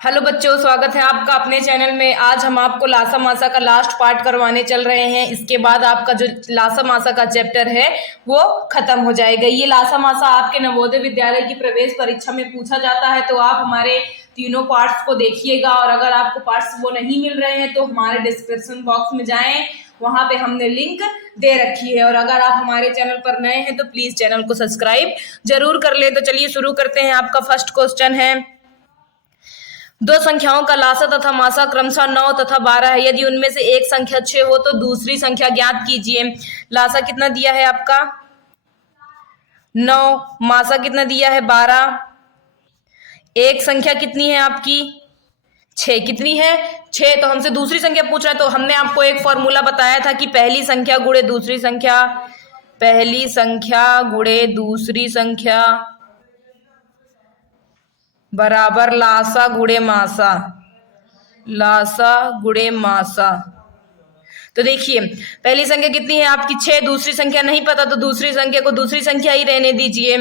Hello बच्चों, स्वागत है आपका अपने चैनल में। आज हम आपको लासा मासा का लास्ट पार्ट करवाने चल रहे हैं। इसके बाद आपका जो लासा मासा का चैप्टर है वो खत्म हो जाएगा। ये लासा मासा आपके नवोदय विद्यालय की प्रवेश परीक्षा में पूछा जाता है, तो आप हमारे तीनों पार्ट्स को देखिएगा। और अगर आपको पार्ट्स वो नहीं मिल रहे हैं तो हमारे डिस्क्रिप्शन बॉक्स में जाएं, वहां पे हमने लिंक दे रखी है। और अगर आप हमारे चैनल पर नए हैं तो प्लीज चैनल को सब्सक्राइब जरूर कर ले। तो चलिए शुरू करते हैं। आपका फर्स्ट क्वेश्चन है, दो संख्याओं का लासा तथा मासा क्रमशः 9 तथा 12 है। यदि उनमें से एक संख्या 6 हो तो दूसरी संख्या ज्ञात कीजिए। लासा कितना दिया है आपका 9, मासा कितना दिया है 12, एक संख्या कितनी है आपकी 6, कितनी है 6। तो हमसे दूसरी संख्या पूछ रहा है, तो हमने आपको एक फॉर्मूला बताया था कि पहली संख्या गुणे दूसरी संख्या, पहली संख्या गुणे दूसरी संख्या बराबर लासा गुणे मासा, लासा गुणे मासा। तो देखिए पहली संख्या कितनी है आपकी 6, दूसरी संख्या नहीं पता तो दूसरी संख्या को दूसरी संख्या ही रहने दीजिए।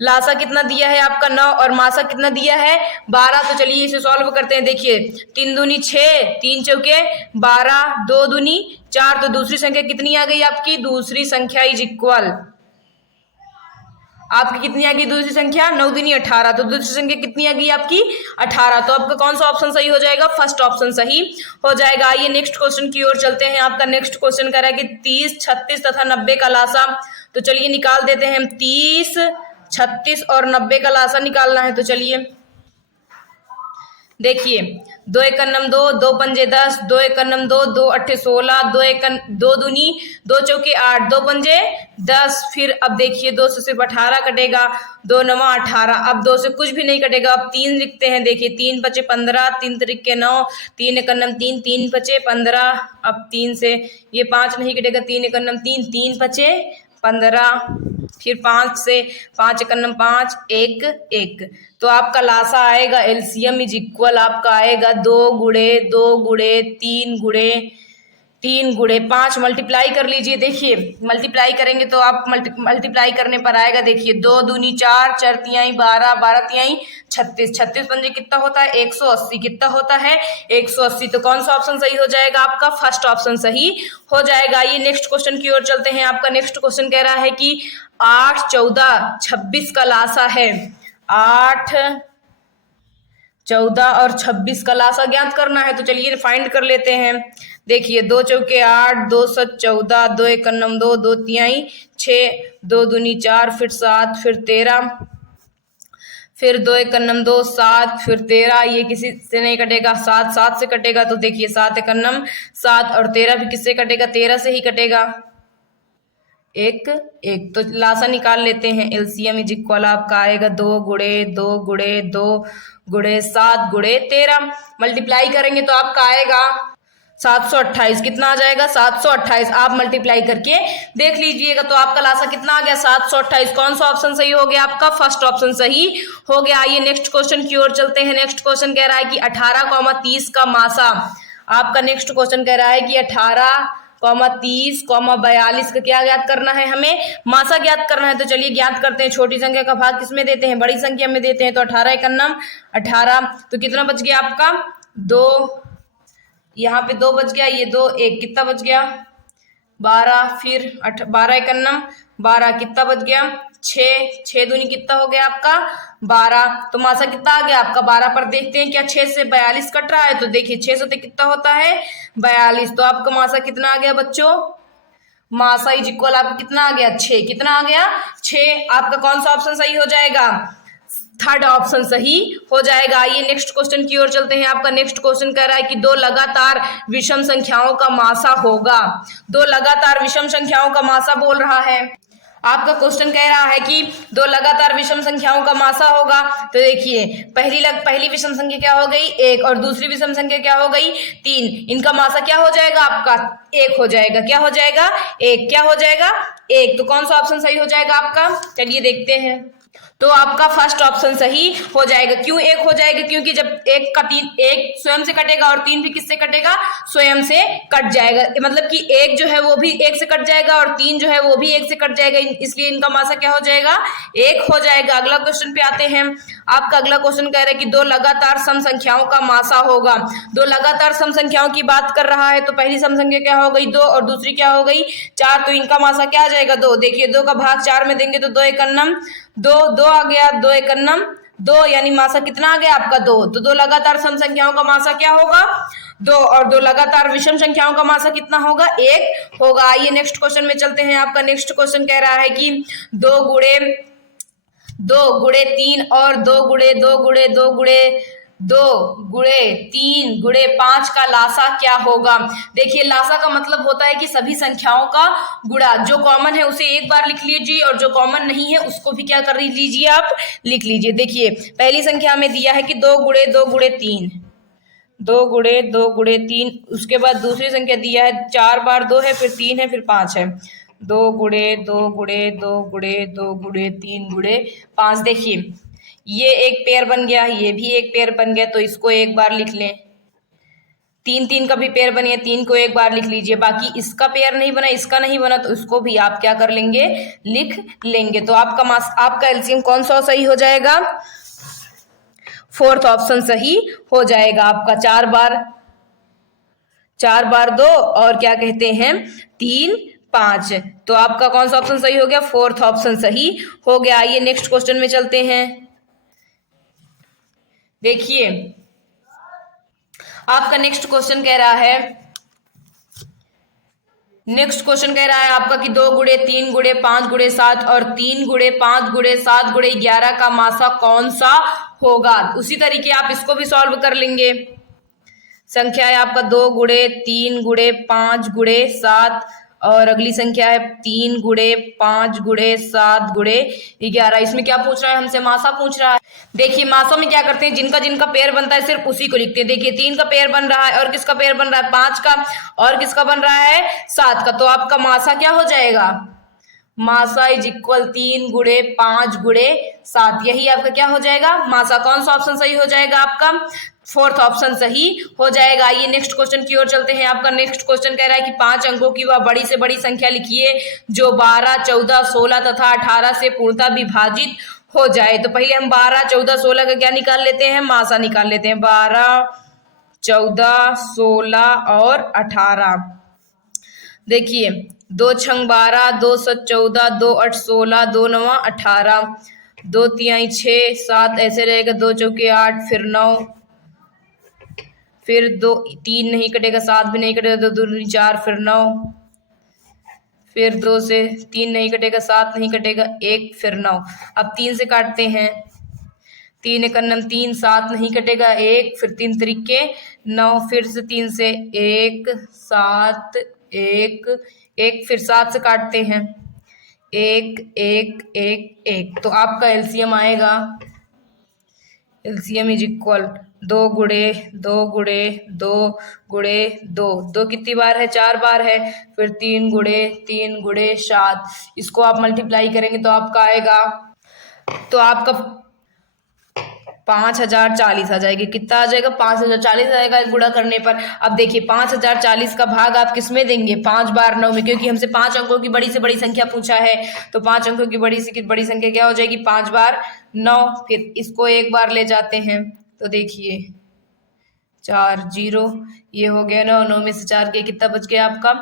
लासा कितना दिया है आपका 9 और मासा कितना दिया है 12। तो चलिए इसे सॉल्व करते हैं। देखिए 3 दूनी 6, 3 चौके 12, 2 दूनी 4। तो दूसरी संख्या कितनी आ गई आपकी, दूसरी संख्या इज इक्वल आपकी कितनी आ गई दूसरी संख्या 9 दूनी 18। तो दूसरी संख्या कितनी आ गई आपकी 18। तो आपका कौन सा ऑप्शन सही हो जाएगा, फर्स्ट ऑप्शन सही हो जाएगा। आइए नेक्स्ट क्वेश्चन की ओर चलते हैं। आपका नेक्स्ट क्वेश्चन कह रहा है कि 30, 36 तथा 90 का लासा। तो चलिए निकाल देते हैं हम। 30, 36 और 90 का लासा निकालना है। तो चलिए देखिए 2 एकम 2, 2 पंजे 10, 2 एकम 2, 2 अट्ठे 16, 2 दूनी 2 चौके 8, 2 पंजे 10। फिर अब देखिए 2 से सिर्फ 18 कटेगा, 2 नवा 18। अब 2 से कुछ भी नहीं कटेगा, अब 3 लिखते हैं। देखिए 3 पचे 15, 3 त्रिके 9, 3 एकम 3, 3 पचे 15। अब 3 से ये 5 नहीं कटेगा, 3 एकम 3, 3 पचे 15। फिर 5 से 5 एकम 5, 1 1। तो आपका लासा आएगा, एलसीएम इज इक्वल आपका आएगा 2 गुणे 2 गुणे 3 गुणे 3 गुणे 5। मल्टीप्लाई कर लीजिए। देखिए मल्टीप्लाई करेंगे तो आप मल्टीप्लाई करने पर आएगा। देखिए 2 दूनी 4, 4 तिहाई 12, 12 तिहाई 36, 36 पंजे कितना होता है 180, कितना होता है 180। तो कौन सा ऑप्शन सही हो जाएगा आपका, फर्स्ट ऑप्शन सही हो जाएगा। ये नेक्स्ट क्वेश्चन की ओर चलते हैं। आपका नेक्स्ट क्वेश्चन कह रहा है कि 8, 14, 26 का लासा है। 8, 14 और 26 का लासा ज्ञात करना है। तो चलिए फाइंड कर लेते हैं। देखिए 2 चौके 8, 2 7 14, 2 एकम 2, 2 तिहाई 6, 2 दूनी 4, फिर 7, फिर 13, फिर 2 एकम 2, 7, फिर 13। ये किसी से नहीं कटेगा, 7 7 से कटेगा। तो देखिए 7 एकम 7 और 13 भी किससे कटेगा, 13 से ही कटेगा, 1 1। तो लासा निकाल लेते हैं। एलसीएम इज इक्वल आपका आएगा 2 गुणे 2 गुणे 2 गुणे 7 गुणे 13। मल्टीप्लाई करेंगे तो आपका आएगा 728। कितना आ जाएगा 728। आप मल्टीप्लाई करके देख लीजिएगा। तो आपका लासा कितना आ गया 728। कौन सा ऑप्शन सही हो गया आपका, फर्स्ट ऑप्शन सही हो गया। आइए नेक्स्ट क्वेश्चन की ओर चलते हैं। नेक्स्ट क्वेश्चन कह रहा है कि 18, 30 का मासा। आपका नेक्स्ट क्वेश्चन कह रहा है कि 18, 30, 42 का क्या ज्ञात करना है, हमें मासा ज्ञात करना है। तो चलिए ज्ञात करते हैं। छोटी संख्या का भाग किसमें देते हैं, बड़ी संख्या में देते हैं। तो 18 एकम 18। तो कितना बच गया आपका 2, यहाँ पे 2 बच गया, ये 2 1, कितना बच गया 12। फिर 12 एकम 12, कितना बच गया 6, 6 दूनी कितना हो गया आपका 12। तो मासा कितना आ गया आपका 12 पर देखते हैं क्या 6 से 42 कट रहा है। तो देखिए 6 से कितना होता है 42। तो आपका मासा कितना आ गया बच्चों, मासा इज इक्वल आपका कितना आ गया 6। कितना आ गया 6। आपका कौन सा ऑप्शन सही हो जाएगा, थर्ड ऑप्शन सही हो जाएगा। आइए नेक्स्ट क्वेश्चन की ओर चलते हैं। आपका नेक्स्ट क्वेश्चन कह रहा है कि 2 लगातार विषम संख्याओं का मासा होगा। 2 लगातार विषम संख्याओं का मासा बोल रहा है। आपका क्वेश्चन कह रहा है कि 2 लगातार विषम संख्याओं का मासा होगा। तो देखिए पहली विषम संख्या क्या हो गई 1 और दूसरी विषम संख्या क्या हो गई 3। इनका मासा क्या हो जाएगा आपका 1 हो जाएगा। क्या हो जाएगा 1, क्या हो जाएगा 1। तो कौन सा ऑप्शन सही हो जाएगा आपका, चलिए देखते हैं। तो आपका फर्स्ट ऑप्शन सही हो जाएगा। क्यों एक हो जाएगा? क्योंकि जब एक का तीन, एक स्वयं से कटेगा और तीन भी किससे कटेगा? स्वयं से कट जाएगा। मतलब कि एक जो है वो भी एक से कट जाएगा और तीन जो है वो भी एक से कट जाएगा, इसलिए इनका मासा क्या हो जाएगा? एक हो जाएगा। अगला क्वेश्चन पे आते हैं। आपका अगला क्वेश्चन कह रहा है कि दो लगातार सम संख्याओं का मासा होगा। दो लगातार सम संख्याओं की बात कर रहा है, तो पहली सम संख्या क्या हो गई? 2 और दूसरी क्या हो गई? 4। तो इनका मासा क्या आ जाएगा? 2। देखिए 2 का भाग 4 में देंगे तो 2 एकन्नम 2, 2 आ गया, 2 एकन्नम 2, यानी मासा कितना आ गया आपका? 2। तो दो लगातार सम संख्याओं का मासा क्या होगा? 2। और दो लगातार विषम संख्याओं का मासा कितना होगा? 1 होगा। आइए नेक्स्ट क्वेश्चन में चलते हैं। आपका नेक्स्ट क्वेश्चन कह रहा है कि 2 गुणे 3 और 2 गुणे 2 गुणे 2 गुणे 2 गुणे 3 गुणे 5 का लासा क्या होगा? देखिए लासा का मतलब होता है कि सभी संख्याओं का गुणा। जो कॉमन है उसे एक बार लिख लीजिए और जो कॉमन नहीं है उसको भी क्या कर लीजिए? आप लिख लीजिए। देखिए पहली संख्या में दिया है कि 2 गुणे 2 गुणे 3, 2 गुणे 2 गुणे 3। उसके बाद दूसरी संख्या दिया है 4 बार 2 है, फिर 3 है, फिर 5 है। 2 गुणे 2 गुणे 2 गुणे 2 गुणे 3 गुणे 5। देखिए ये एक पेयर बन गया, ये भी एक पेयर बन गया, तो इसको एक बार लिख लें। 3 3 का भी पेयर बन गया, 3 को एक बार लिख लीजिए। बाकी इसका पेयर नहीं बना, इसका नहीं बना, तो इसको भी आप क्या कर लेंगे? लिख लेंगे। तो आपका एलसीएम कौन सा सही हो जाएगा? फोर्थ ऑप्शन सही हो जाएगा आपका। 4 बार 2 और क्या कहते हैं 3 5। तो आपका कौन सा ऑप्शन सही हो गया? फोर्थ ऑप्शन सही हो गया। आइए नेक्स्ट क्वेश्चन में चलते हैं। देखिए आपका नेक्स्ट क्वेश्चन कह रहा है आपका कि 2 गुणे 3 गुणे 5 गुणे 7 और 3 गुणे 5 गुणे 7 गुणे 11 का मासा कौन सा होगा? उसी तरीके आप इसको भी सॉल्व कर लेंगे। संख्या है आपका 2 गुणे 3 गुणे 5 गुणे 7 और अगली संख्या है 3 गुणे 5 गुणे 7 गुणे 11। इसमें क्या पूछ रहा है हमसे? मासा पूछ रहा है। देखिए मासों में क्या करते हैं, जिनका जिनका पेयर बनता है सिर्फ उसी को लिखते हैं। देखिए 3 का पेयर बन रहा है और किसका पेयर बन रहा है? 5 का। और किसका बन रहा है? 7 का। तो आपका मासा क्या हो जाएगा? मासा इज इक्वल 3 गुणे 5 गुणे 7। यही आपका क्या हो जाएगा? मासा। कौन सा ऑप्शन सही हो जाएगा आपका? फोर्थ ऑप्शन सही हो जाएगा। आइए नेक्स्ट क्वेश्चन की ओर चलते हैं। आपका नेक्स्ट क्वेश्चन कह रहा है कि 5 अंकों की वह बड़ी से बड़ी संख्या लिखिए जो 12, 14, 16 तथा 18 से पूर्णतः विभाजित हो जाए। तो पहले हम 12, 14, 16 का क्या निकाल लेते हैं? मासा निकाल लेते हैं। 12, 14, 16 और 18। देखिए 2 छंग 12, 2 7 14, 2 8 16, 2 9 18, 2 तिहाई 6 7 ऐसे रहेगा, 2 चौके 8, फिर 9, फिर 2 3 नहीं कटेगा, 7 भी नहीं कटेगा, 2 दूनी 4, फिर 9, फिर 2 से 3 नहीं कटेगा, 7 नहीं कटेगा, 1, फिर 9। अब 3 से काटते हैं। 3 एकन्नम 3, 7 नहीं कटेगा, 1, फिर 3 तरीके 9, फिर से 3 से 1 7 1 1, फिर 7 से काटते हैं 1 1 1 1। तो आपका एलसीएम आएगा, एलसीएम इज इक्वल 2 गुणे 2 गुणे 2 गुणे 2। 2 कितनी बार है? 4 बार है। फिर 3 गुणे 7। इसको आप मल्टीप्लाई करेंगे तो आपका आएगा, तो आपका 5040 आ जाएगी। कितना आ जाएगा? 5040 आएगा गुणा करने पर। अब देखिए 5040 का भाग आप किस में देंगे? 5 बार 9 में, क्योंकि हमसे 5 अंकों की बड़ी से बड़ी संख्या पूछा है। तो 5 अंकों की बड़ी से बड़ी संख्या क्या हो जाएगी? 5 बार 9। फिर इसको एक बार ले जाते हैं तो देखिए 4 0, ये हो गया 9, 9 में से 4 के कितना बच गया आपका?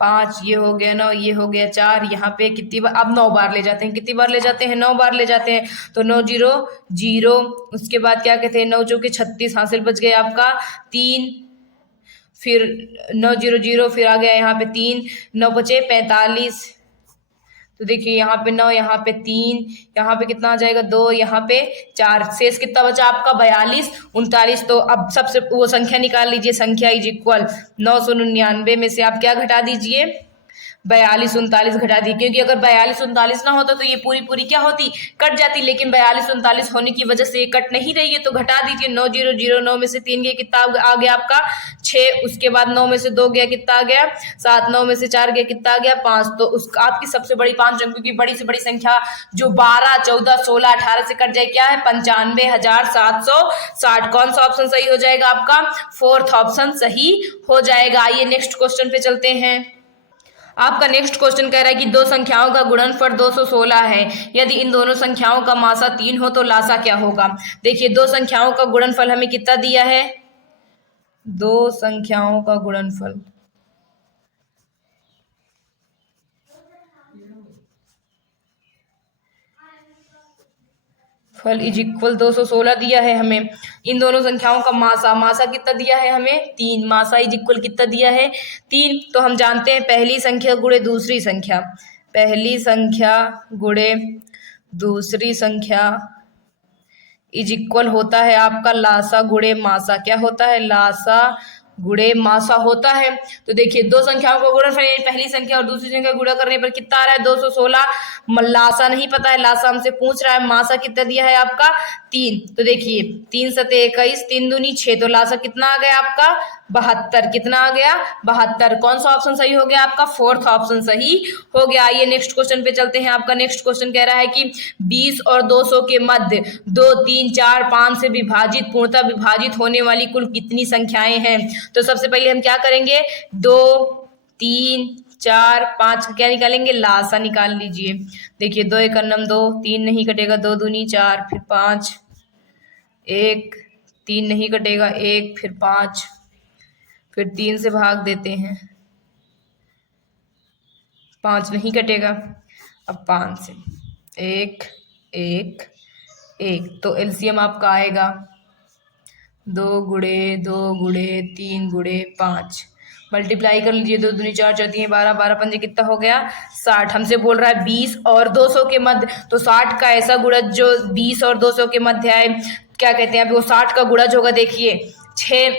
5, ये हो गया 9, ये हो गया 4। यहाँ पे कितनी बार? अब 9 बार ले जाते हैं। कितनी बार ले जाते हैं? 9 बार ले जाते हैं। तो 9 0 0। उसके बाद क्या कहते हैं? 9 चौके 36 हासिल बच गए आपका 3, फिर 9 0 0, फिर आ गया यहाँ पे 3, 9 बचे 45। तो देखिए यहाँ पे 9, यहाँ पे 3, यहाँ पे कितना आ जाएगा? 2, यहाँ पे 4। शेष कितना बचा आपका? 42 39। तो अब सबसे वो संख्या निकाल लीजिए। संख्या इज इक्वल 999 में से आप क्या घटा दीजिए? 42 39 घटा दी, क्योंकि अगर 42 39 ना होता तो ये पूरी पूरी क्या होती, कट जाती, लेकिन 42 39 होने की वजह से ये कट नहीं रही है, तो घटा दीजिए। 9 0 0, 9 में से 3 गया, कितना आ गया आपका 6, उसके बाद 9 में से 2 गया, कितना आ गया 7, 9 में से 4 गया, कितना आ गया 5, तो उस आपकी सबसे बड़ी 5 अंकों की बड़ी से बड़ी संख्या जो 12 14 16 18 से कट जाए क्या है 95,760। कौन सा ऑप्शन सही हो जाएगा आपका, फोर्थ ऑप्शन सही हो जाएगा। आइए नेक्स्ट क्वेश्चन पे चलते हैं। आपका नेक्स्ट क्वेश्चन कह रहा है कि दो संख्याओं का गुणनफल 216 है, यदि इन दोनों संख्याओं का मासा 3 हो तो लासा क्या होगा। देखिए दो संख्याओं का गुणनफल हमें कितना दिया है, दो संख्याओं का गुणनफल फल इज इक्वल 216 दिया है हमें। इन दोनों संख्याओं का मासा, मासा कितना दिया है हमें 3, मासा इज इक्वल कितना दिया है 3। तो हम जानते हैं पहली संख्या गुणे दूसरी संख्या, पहली संख्या गुणे दूसरी संख्या इज इक्वल होता है आपका लासा गुणे मासा। क्या होता है, लासा गुणे मासा होता है। तो देखिए दो संख्याओं का गुणनफल पहली संख्या और दूसरी संख्या गुणा करने पर कितना आ रहा है 216। लासा नहीं पता है, लासा हमसे पूछ रहा है, मासा कितना दिया है आपका 3। तो देखिए 3 सते 21, 3 दूनी 6, तो लासा कितना आ गया आपका 72। कितना आ गया 72। कौन सा ऑप्शन सही हो गया आपका, फोर्थ ऑप्शन सही हो गया। आइए नेक्स्ट क्वेश्चन पे चलते हैं। आपका नेक्स्ट क्वेश्चन कह रहा है कि 20 और 200 के मध्य 2 3 4 5 से विभाजित पूर्णतः विभाजित होने वाली कुल कितनी संख्याएं हैं। तो सबसे पहले हम क्या करेंगे, 2 3 4 5 क्या निकालेंगे, लासा निकाल लीजिए। देखिए 2 1 2, 3 नहीं कटेगा, 2 दूनी 4, फिर 5, 1 3 नहीं कटेगा, 1 फिर 5, फिर 3 से भाग देते हैं, 5 नहीं कटेगा, अब 5 से 1 1 1, तो एलसीएम आपका आएगा 2 गुणे 2 गुणे 3 गुणे 5। मल्टीप्लाई कर लीजिए, 2 दूनी 4 4 3 12, 12 पंजे कितना हो गया 60। हमसे बोल रहा है 20 और 200 के मध्य, तो 60 का ऐसा गुणज जो 20 और 200 के मध्य है, क्या कहते हैं अभी वो 60 का गुणज होगा। देखिए 6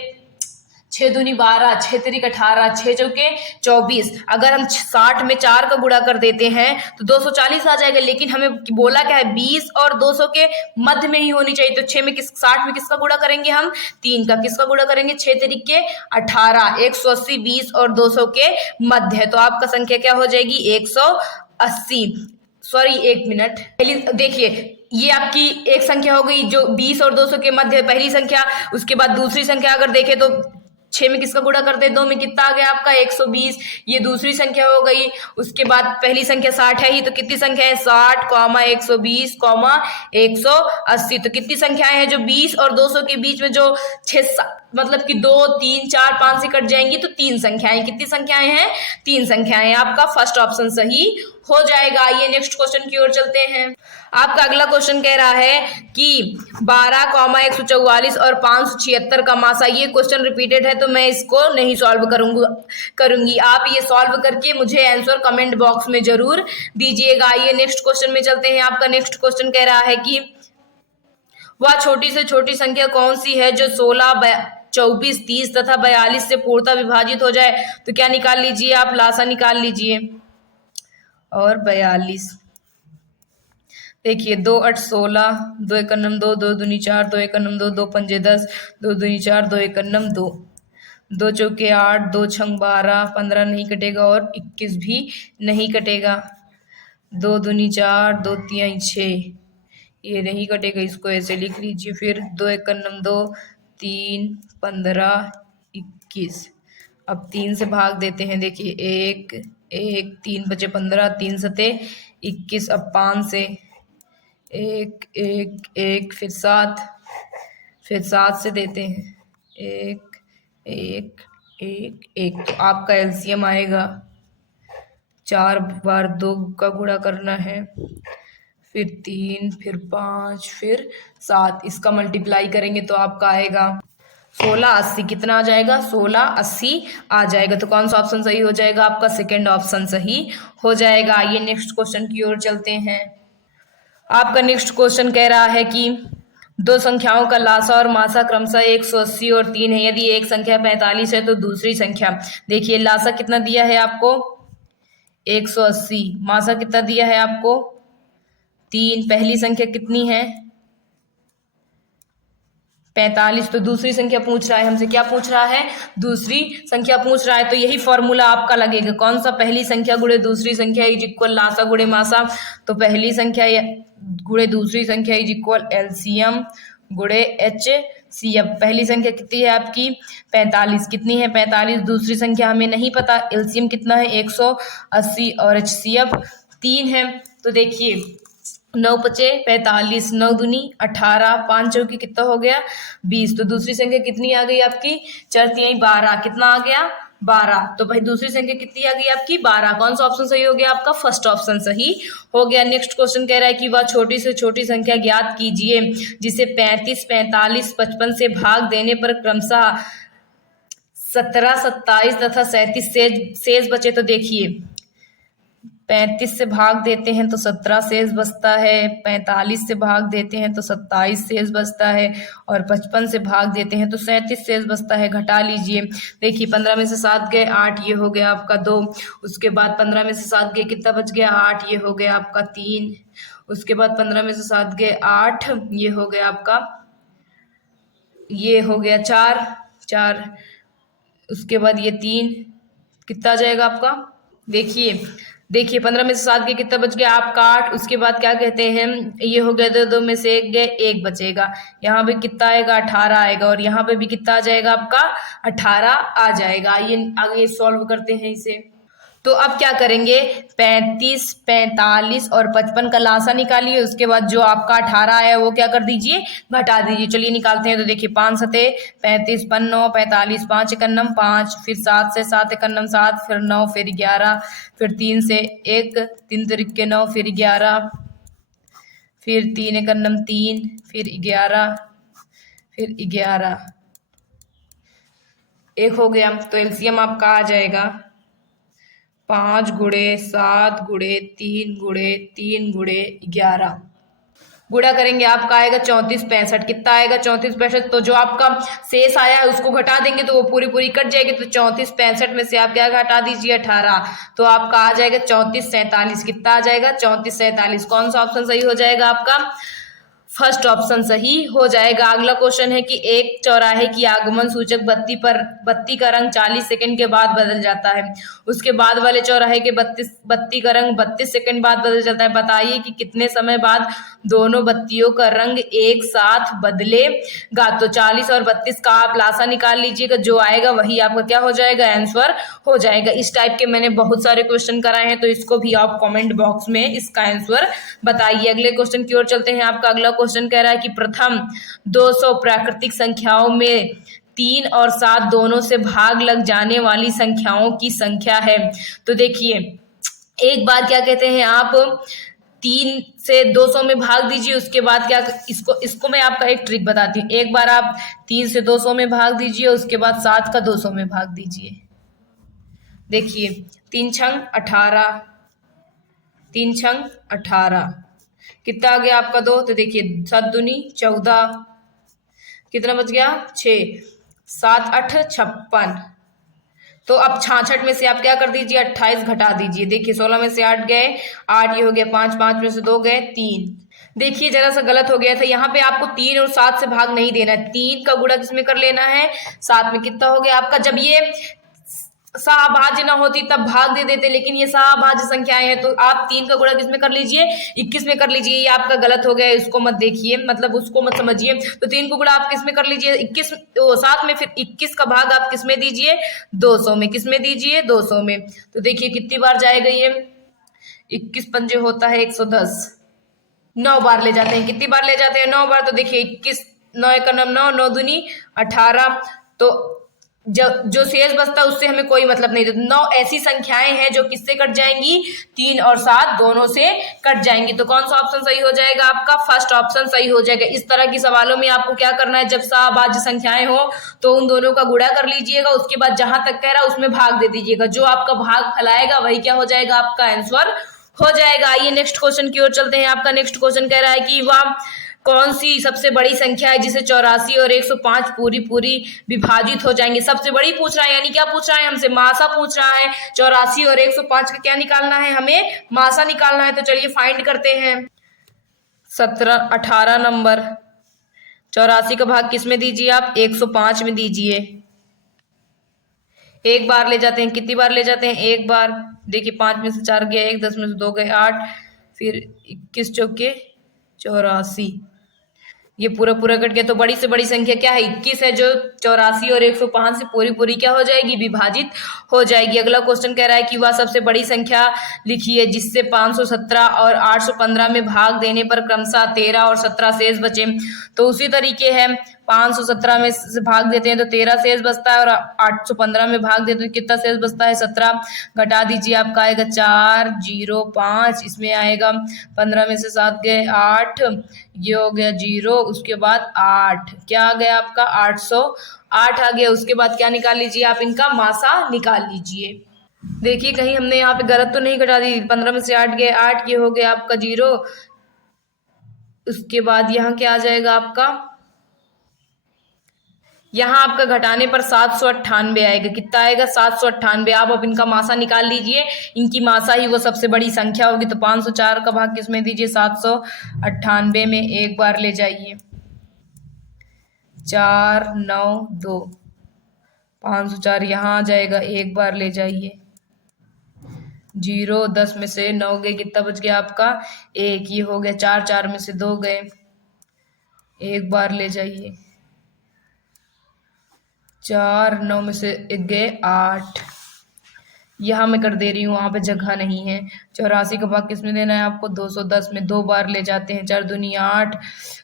दूनी 12, 6 तिरिक 18, 6 चौके 24। अगर हम 60 में 4 का गुणा कर देते हैं तो 240 आ जाएगा, लेकिन हमें बोला क्या है 20 और 200 के मध्य में ही होनी चाहिए। तो 60 में किसका गुणा करेंगे हम, 3 का। किसका गुणा करेंगे, 6 तिरिक 18, 180, 20 और 200 के मध्य है, तो आपका संख्या क्या हो जाएगी 180। सॉरी 1 मिनट, पहली देखिए ये आपकी एक संख्या हो गई जो 20 और 200 के मध्य पहली संख्या। उसके बाद दूसरी संख्या अगर देखें तो 6 में किसका गुणा करते हैं, 2 में कितना आ गया आपका 120, ये दूसरी संख्या हो गई। उसके बाद पहली संख्या 60 है ही, तो कितनी संख्या है 60, 120, 180। तो कितनी संख्याएं हैं जो 20 और 200 के बीच में जो 6 मतलब कि 2 3 4 5 से कट जाएंगी, तो 3 संख्याएं। कितनी संख्याएं हैं 3 संख्याएं। आपका फर्स्ट ऑप्शन सही हो जाएगा। ये नेक्स्ट क्वेश्चन की ओर चलते हैं। आपका अगला क्वेश्चन कह रहा है कि 12, 144 और 576 का मासा। ये क्वेश्चन रिपीटेड है तो मैं इसको नहीं सॉल्व करूंगी। आप ये सॉल्व करके मुझे आंसर कमेंट बॉक्स में जरूर दीजिएगा। ये नेक्स्ट क्वेश्चन में चलते हैं। आपका नेक्स्ट क्वेश्चन कह रहा है कि वह छोटी से छोटी संख्या कौन सी है जो 16, 24, 30 तथा 42 से पूर्णतः विभाजित हो जाए। तो क्या निकाल लीजिए आप, लासा निकाल लीजिए। और 42, देखिए 2 8 16, 2 1 2, 2 दूनी 4, 2 1 2, 2 पंजे 10, 2 दूनी 4, 2 1 2, 2 चौके 8, 2 छंग 12, 15 नहीं कटेगा और 21 भी नहीं कटेगा। 2 दूनी 4, 2 तिहाई 6, ये नहीं कटेगा, इसको ऐसे लिख लीजिए। फिर 2 1 2, 3 15 21। अब 3 से भाग देते हैं। देखिए 1 1, 3 बचे 15, 3 सते 21। अब 5 से 1 1 1, फिर 7, फिर 7 से देते हैं 1 1 1 1। तो आपका एलसीएम आएगा 4 बार 2 का गुणा करना है, फिर 3, फिर 5, फिर 7। इसका मल्टीप्लाई करेंगे तो आपका आएगा 1680। कितना आ जाएगा 1680 आ जाएगा। तो कौन सा ऑप्शन सही हो जाएगा आपका, सेकंड ऑप्शन सही हो जाएगा। आइए नेक्स्ट क्वेश्चन की ओर चलते हैं। आपका नेक्स्ट क्वेश्चन कह रहा है कि दो संख्याओं का लासा और मासा क्रमशः 180 और 3 है। यदि एक संख्या 45 है तो दूसरी संख्या, देखिए लासा कितना दिया है आपको 180। मासा कितना दिया है आपको? 3। पहली संख्या कितनी है? 45। तो दूसरी संख्या पूछ रहा है हमसे, क्या पूछ रहा है? दूसरी संख्या पूछ रहा है। तो यही फॉर्मूला आपका लगेगा, कौन सा? पहली संख्या गुणे दूसरी संख्या इज इक्वल लासा गुणे मासा। तो पहली संख्या गुणे दूसरी संख्या इज इक्वल एलसीएम गुणे एचसीएफ। पहली संख्या कितनी है आपकी? 45। कितनी है? 45। दूसरी संख्या हमें नहीं पता, एलसीएम कितना है? 180 और एचसीएफ 3 है। तो देखिए 9 पचे 45, 9 दूनी 18, 5 चौकी कितना हो गया? 20। तो दूसरी संख्या कितनी आ गई आपकी? 4 तिहाई 12। कितना आ गया? 12। तो भाई दूसरी संख्या कितनी आ गई आपकी? 12। कौन सा ऑप्शन सही हो गया आपका? फर्स्ट ऑप्शन सही हो गया। नेक्स्ट क्वेश्चन कह रहा है कि वह छोटी से छोटी संख्या ज्ञात कीजिए जिसे 35, 45, 55 से भाग देने पर क्रमशः 17, 27 तथा 37 शेष बचे। तो देखिए 35 से भाग देते हैं तो 17 शेष बचता है, 45 से भाग देते हैं तो 27 शेष बचता है, और 55 से भाग देते हैं तो 37 शेष बचता है। घटा लीजिए। देखिए 15 में से 7 गए 8, ये हो गया आपका 2। उसके बाद 15 में से 7 गए कितना बच गया? 8, ये हो गया आपका 3। उसके बाद 15 में से 7 गए 8, ये हो गया आपका, ये हो गया 4। उसके बाद ये 3, कितना आ जाएगा आपका? देखिए 15 में से 7 के कितना बच गया आपका? 8। उसके बाद क्या कहते हैं, ये हो गया 2 में से 1 गए 1 बचेगा। यहाँ पे कितना आएगा? 18 आएगा, और यहाँ पे भी कितना आ जाएगा आपका? 18 आ जाएगा। ये आगे सॉल्व करते हैं इसे। तो अब क्या करेंगे? 35, 45 और 55 का लासा निकालिए। उसके बाद जो आपका 18 है वो क्या कर दीजिए? घटा दीजिए। चलिए निकालते हैं। तो देखिए 5 सते 35, 5 45, 5 एकन्नम 5, फिर 7 से 7 एकन्नम 7, फिर 9, फिर 11, फिर 3 से 1, 3 तिरिक्के 9, फिर 11, फिर 3 एकन्नम 3, फिर 11, फिर 11, 1 हो गया। तो एलसीएम आपका आ जाएगा 5 गुणे 7 गुणे 3 गुणे 3 गुणे 11। गुणा करेंगे आपका आएगा 34 65। कितना आएगा? 34 65। तो जो आपका शेष आया है उसको घटा देंगे तो वो पूरी पूरी कट जाएगी। तो 34 65 में से आप क्या घटा दीजिए? 18। तो आपका आ जाएगा 34 47। कितना आ जाएगा? 34 47। कौन सा ऑप्शन सही हो जाएगा आपका? फर्स्ट ऑप्शन सही हो जाएगा। अगला क्वेश्चन है कि एक चौराहे की आगमन सूचक बत्ती का रंग 40 सेकंड के बाद बदल जाता है। उसके बाद वाले चौराहे के बत्ती का रंग 32 सेकंड बाद बदल जाता है। बताइए कि कितने समय बाद दोनों बत्तियों का रंग एक साथ बदलेगा। तो 40 और 32 का आप लासा निकाल लीजिएगा, जो आएगा वही आपका क्या हो जाएगा? आंसर हो जाएगा। इस टाइप के मैंने बहुत सारे क्वेश्चन कराए हैं, तो इसको भी आप कमेंट बॉक्स में इसका आंसर बताइए। अगले क्वेश्चन की ओर चलते हैं। आपका अगला क्वेश्चन कह रहा है कि प्रथम 200 प्राकृतिक संख्याओं में 3 और 7 दोनों से भाग लग जाने वाली संख्याओं की संख्या है। तो देखिए एक बार क्या कहते हैं, आप 3 से 200 में भाग दीजिए। उसके बाद क्या, इसको मैं आपका एक ट्रिक बताती हूँ। एक बार आप 3 से 200 में भाग दीजिए, उसके बाद 7 का 200 में भाग दीजिए। देखिए 3 छंग 18, 3 छंग 18, कितना आ गया आपका 2। तो देखिए 7 दूनी 14, कितना बच गया? 6, 7 8 56। तो अब 66 में से आप क्या कर दीजिए? 28 घटा दीजिए। देखिए 16 में से 8 गए 8, ये हो गया 5, 5 में से 2 गए 3। देखिए जरा सा गलत हो गया था, यहाँ पे आपको 3 और 7 से भाग नहीं देना है। 3 का गुणा किसमें कर लेना है? 7 में। कितना हो गया आपका? जब ये सहाभाज्य ना होती तब भाग दे देते, लेकिन ये सहाभाज्य संख्याएं हैं, तो आप 3 का गुणा किसमें कर लीजिए? 21 में कर लीजिए। ये आपका गलत हो गया, इसको मत देखिए, मतलब उसको मत समझिए। तो 3 को गुणा आप किसमें कर लीजिए? 21 7 में, फिर 21 का भाग आप किसमें दीजिए? 200 में। किसमें दीजिए? 200 में। तो देखिए कितनी बार जाएगा ये? 21 पंजे होता है 110, 9 बार ले जाते हैं। कितनी बार ले जाते हैं? 9 बार। तो देखिए 21 9 एकम 9, 9 दूनी 18। तो जो शेष बचता है उससे हमें कोई मतलब नहीं। 9 ऐसी संख्याएं हैं जो किससे कट जाएंगी? 3 और 7 दोनों से कट जाएंगी। तो कौन सा ऑप्शन सही हो जाएगा आपका? फर्स्ट ऑप्शन सही हो जाएगा। इस तरह की सवालों में आपको क्या करना है, जब सहभाज्य संख्याएं हो तो उन दोनों का गुणा कर लीजिएगा। उसके बाद जहां तक कह रहा है उसमें भाग दे दीजिएगा। जो आपका भाग फैलाएगा वही क्या हो जाएगा? आपका आंसर हो जाएगा। आइए नेक्स्ट क्वेश्चन की ओर चलते हैं। आपका नेक्स्ट क्वेश्चन कह रहा है कि वह कौन सी सबसे बड़ी संख्या है जिसे 84 और 105 पूरी पूरी विभाजित हो जाएंगे? सबसे बड़ी पूछ रहा है, यानी क्या पूछ रहा है हमसे? मासा पूछ रहा है। 84 और 105 का क्या निकालना है हमें? मासा निकालना है। तो चलिए फाइंड करते हैं। 18 नंबर। 84 का भाग किस में दीजिए आप? 105 में दीजिए। एक बार ले जाते हैं, कितनी बार ले जाते हैं? एक बार। देखिए 5 में से 4 गया 1, 10 में से 2 गए 8, फिर 21 चौके 84, ये पूरा पूरा कट गया। तो बड़ी से बड़ी संख्या क्या है? 21 है, जो 84 और 105 से पूरी पूरी क्या हो जाएगी? विभाजित हो जाएगी। अगला क्वेश्चन कह रहा है कि वह सबसे बड़ी संख्या लिखिए जिससे 517 और 815 में भाग देने पर क्रमशः 13 और 17 शेष बचे। तो उसी तरीके है, 517 में से भाग देते हैं तो 13 शेष बचता है, और 815 में भाग देते हैं तो कितना शेष बचता है? 17। घटा दीजिए, आपका आएगा 4 0 5, इसमें आएगा 15 में से 7 गए 8, ये हो गया 0, उसके बाद 8, क्या आ गया आपका? 808 आ गया। उसके बाद क्या निकाल लीजिए आप? इनका मासा निकाल लीजिए। देखिए कहीं हमने यहाँ पे गलत तो नहीं घटा दी। 15 में से 8 गए 8, ये हो गया आपका 0। उसके बाद यहाँ क्या आ जाएगा आपका? यहाँ आपका घटाने पर 798 आएगा। कितना आएगा? 798। आप अब इनका मासा निकाल लीजिए, इनकी मासा ही वो सबसे बड़ी संख्या होगी। तो 504 का भाग किस में दीजिए? 798 में। एक बार ले जाइए, 4 9 2, 504 यहाँ आ जाएगा। एक बार ले जाइए, 0 10 में से 9 गए, कितना बच गया आपका? 1, ये हो गया 4, 4 में से 2 गए, एक बार ले जाइए, 4 9 में से 1 गए 8, यहाँ मैं कर दे रही हूँ, वहाँ पे जगह नहीं है। 84 का भाग किस में देना है आपको? 210 में। 2 बार ले जाते हैं, 4 दूनी 8,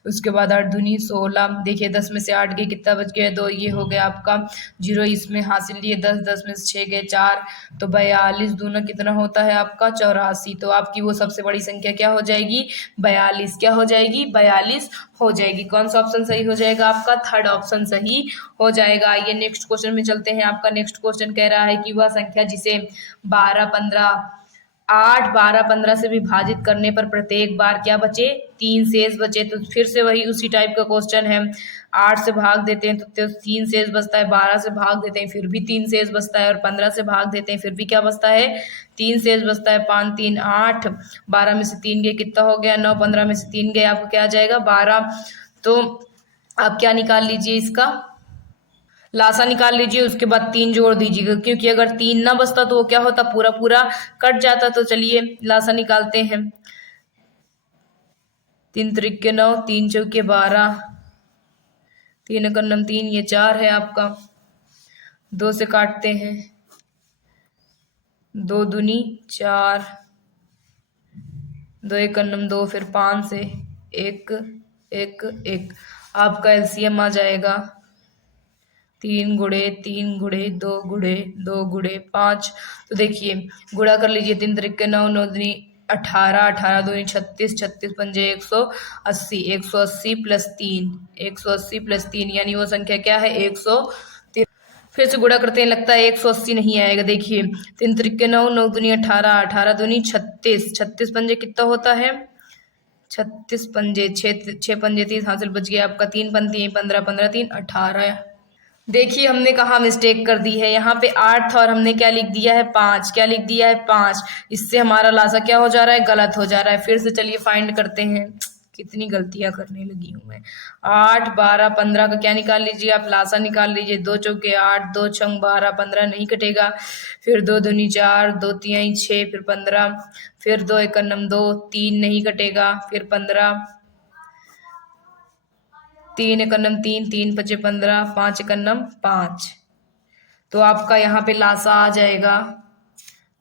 उसके बाद 8 दूनी 16। देखिए 10 में से 8 गए, कितना बच गया? 2, ये हो गया आपका 0, इसमें हासिल लिए 10, 10 में से 6 गए 4, तो 42 दूना कितना होता है आपका? 84। तो आपकी वो सबसे बड़ी संख्या क्या हो जाएगी? 42। क्या हो जाएगी? 42 हो जाएगी। कौन सा ऑप्शन सही हो जाएगा आपका? थर्ड ऑप्शन सही हो जाएगा। आइए नेक्स्ट क्वेश्चन में चलते हैं। आपका नेक्स्ट क्वेश्चन कह रहा है कि वह संख्या जिसे 12 15 से विभाजित करने पर प्रत्येक बार क्या बचे? 3 शेष बचे। तो फिर से वही उसी टाइप का क्वेश्चन है। 8 से भाग देते हैं तो 3 शेष बचता है, 12 से भाग देते हैं फिर भी 3 शेष बचता है, और 15 से भाग देते हैं फिर भी क्या बचता है? 3 शेष बचता है। 5 3 8, 12 में से 3 गए, कितना हो गया? 9, 15 में से 3 गए, आपको क्या आ जाएगा? 12। तो आप क्या निकाल लीजिए? इसका लासा निकाल लीजिए। उसके बाद 3 जोड़ दीजिएगा, क्योंकि अगर 3 ना बचता तो वो क्या होता? पूरा पूरा कट जाता। तो चलिए लासा निकालते हैं। 3 त्रिके 9, 3 चौके 12, 3 एकम 3, ये 4 है आपका। 2 से काटते हैं, 2 दूनी 4, 2 एकम 2, फिर 5 से 1 1 1, आपका एलसीएम आ जाएगा 3 गुणे 3 गुणे 2 गुणे 2 गुणे 5। तो देखिए गुणा कर लीजिए। 3 त्रिके 9, 9 दूनी 18, 18 दूनी 36, 36 पंजे 180, 180 प्लस 3, 180 प्लस 3, यानी वो संख्या क्या है? 103। फिर से गुणा करते हैं, लगता है 180 नहीं आएगा। देखिए 3 त्रिके 9, 9 दूनी 18, 18 दूनी 36, 36 पंजे कितना होता है? 36 पंजे 6 पंजे 30, हासिल बच गया आपका 3 पंती 15, 15 3 18। देखिए हमने कहा मिस्टेक कर दी है, यहाँ पे 8 था और हमने क्या लिख दिया है? 5। क्या लिख दिया है? 5। इससे हमारा लासा क्या हो जा रहा है? गलत हो जा रहा है। फिर से चलिए फाइंड करते हैं। कितनी गलतियां करने लगी हूँ मैं। 8 12 15 का क्या निकाल लीजिए आप? लासा निकाल लीजिए। 2 चौके 8, 2 छंग 12, 15 नहीं कटेगा। फिर 2 दूनी 4, 2 तिहाई 6, फिर 15, फिर 2 एकम 2, 3 नहीं कटेगा, फिर 15, 3 एकम 3, 3 पचे 15, 5 एकम 5। तो आपका यहाँ पे लासा आ जाएगा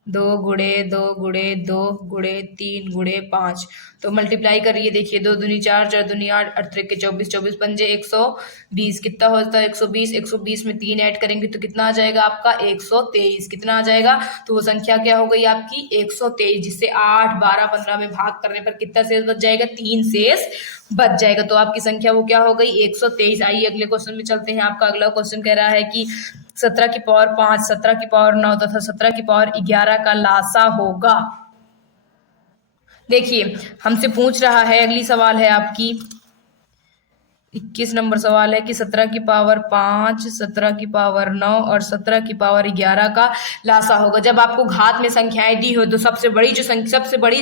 2 गुणे 2 गुणे 2 गुणे 3 गुणे 5। तो मल्टीप्लाई करिए। देखिए 2 दूनी 4, 4 दूनी 8, 8 त्रिके 24, 24 पंजे 120, कितना होता है? 120। 120 में 3 ऐड करेंगे तो कितना आ जाएगा आपका? 123। कितना आ जाएगा? तो वो संख्या क्या हो गई आपकी? 123, जिससे 8 12 15 में भाग करने पर कितना शेष बच जाएगा? 3 शेष बच जाएगा। तो आपकी संख्या वो क्या हो गई? 123। आइए अगले क्वेश्चन में चलते हैं। आपका अगला क्वेश्चन कह रहा है कि 17 की पावर 5, 17 की पावर 9 तथा 17 की पावर 11 का लासा होगा। देखिए हमसे पूछ रहा है, अगली सवाल है आपकी 21 नंबर सवाल है कि 17 की पावर 5, 17 की पावर 9 और 17 की पावर 11 का लासा होगा। जब आपको घात में संख्याएं दी हो तो सबसे बड़ी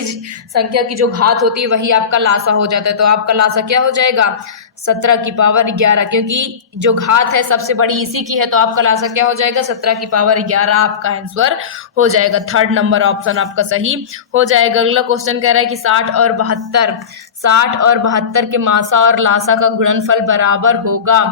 संख्या की जो घात होती है वही आपका लासा हो जाता है। तो आपका लासा क्या हो जाएगा? 17 की पावर 11, क्योंकि जो घात है सबसे बड़ी इसी की है, तो आपका लासा क्या हो जाएगा? 17 की पावर 11 आपका आंसर हो जाएगा। थर्ड नंबर ऑप्शन आपका सही हो जाएगा। अगला क्वेश्चन कह रहा है कि 60 और 72 के मासा और लासा का गुणनफल बराबर होगा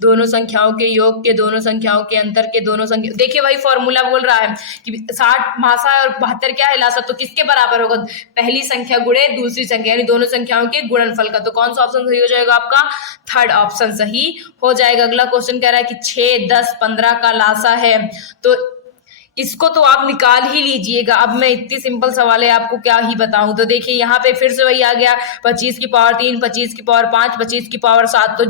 दोनों संख्याओं के योग के, दोनों संख्याओं के अंतर के, दोनों संख्या। देखिए वही फॉर्मूला बोल रहा है कि 60 मासा और 72 क्या है? लासा। तो किसके बराबर होगा? पहली संख्या गुणे दूसरी संख्या, यानी दोनों संख्याओं के गुणनफल का। तो कौन सा ऑप्शन सही हो जाएगा आपका? थर्ड ऑप्शन सही हो जाएगा। अगला क्वेश्चन कह रहा है कि 6, 10, 15 का लासा है, तो इसको तो आप निकाल ही लीजिएगा। अब मैं इतनी सिंपल सवाल है आपको क्या ही बताऊं। तो देखिए यहाँ पे फिर से वही आ गया, 25 की पावर 3, 25 की पावर 5, 25 की पावर 7। तो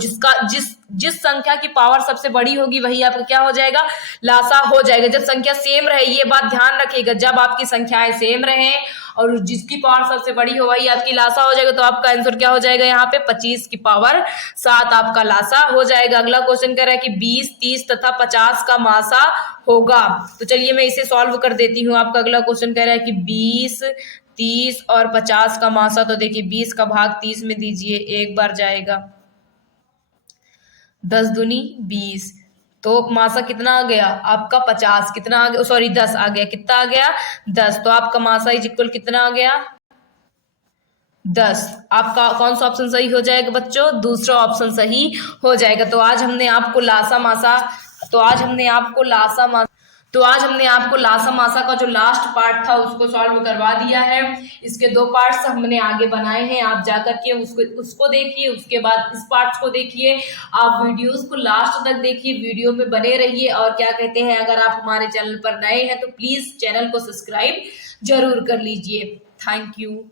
जिस संख्या की पावर सबसे बड़ी होगी वही आपका क्या हो जाएगा? लासा हो जाएगा। जब संख्या सेम रहे, ये बात ध्यान रखिएगा, जब आपकी संख्याएं सेम रहे और जिसकी पावर सबसे बड़ी हो वही आपकी लासा हो जाएगा। तो आपका आंसर क्या हो जाएगा? यहाँ पे 25 की पावर 7 आपका लासा हो जाएगा। अगला क्वेश्चन कह रहा है कि 20, 30 तथा 50 का मासा होगा। तो चलिए मैं इसे सॉल्व कर देती हूँ। आपका अगला क्वेश्चन कह रहा है कि 20, 30 और 50 का मासा। तो देखिए 20 का भाग 30 में दीजिए, एक बार जाएगा, 10 दूनी 20। तो मासा कितना आ गया आपका? 50। कितना आ गया? सॉरी 10 आ गया। कितना आ गया? 10। तो आपका मासा इज इक्वल कितना आ गया? 10। आपका कौन सा ऑप्शन सही हो जाएगा बच्चों? दूसरा ऑप्शन सही हो जाएगा। तो आज हमने आपको लासा मासा का जो लास्ट पार्ट था उसको सॉल्व करवा दिया है। इसके 2 पार्ट्स हमने आगे बनाए हैं, आप जाकर के उसको देखिए, उसके बाद इस पार्ट्स को देखिए। आप वीडियोस को लास्ट तक देखिए, वीडियो में बने रहिए। और क्या कहते हैं, अगर आप हमारे चैनल पर नए हैं तो प्लीज चैनल को सब्सक्राइब जरूर कर लीजिए। Thank you.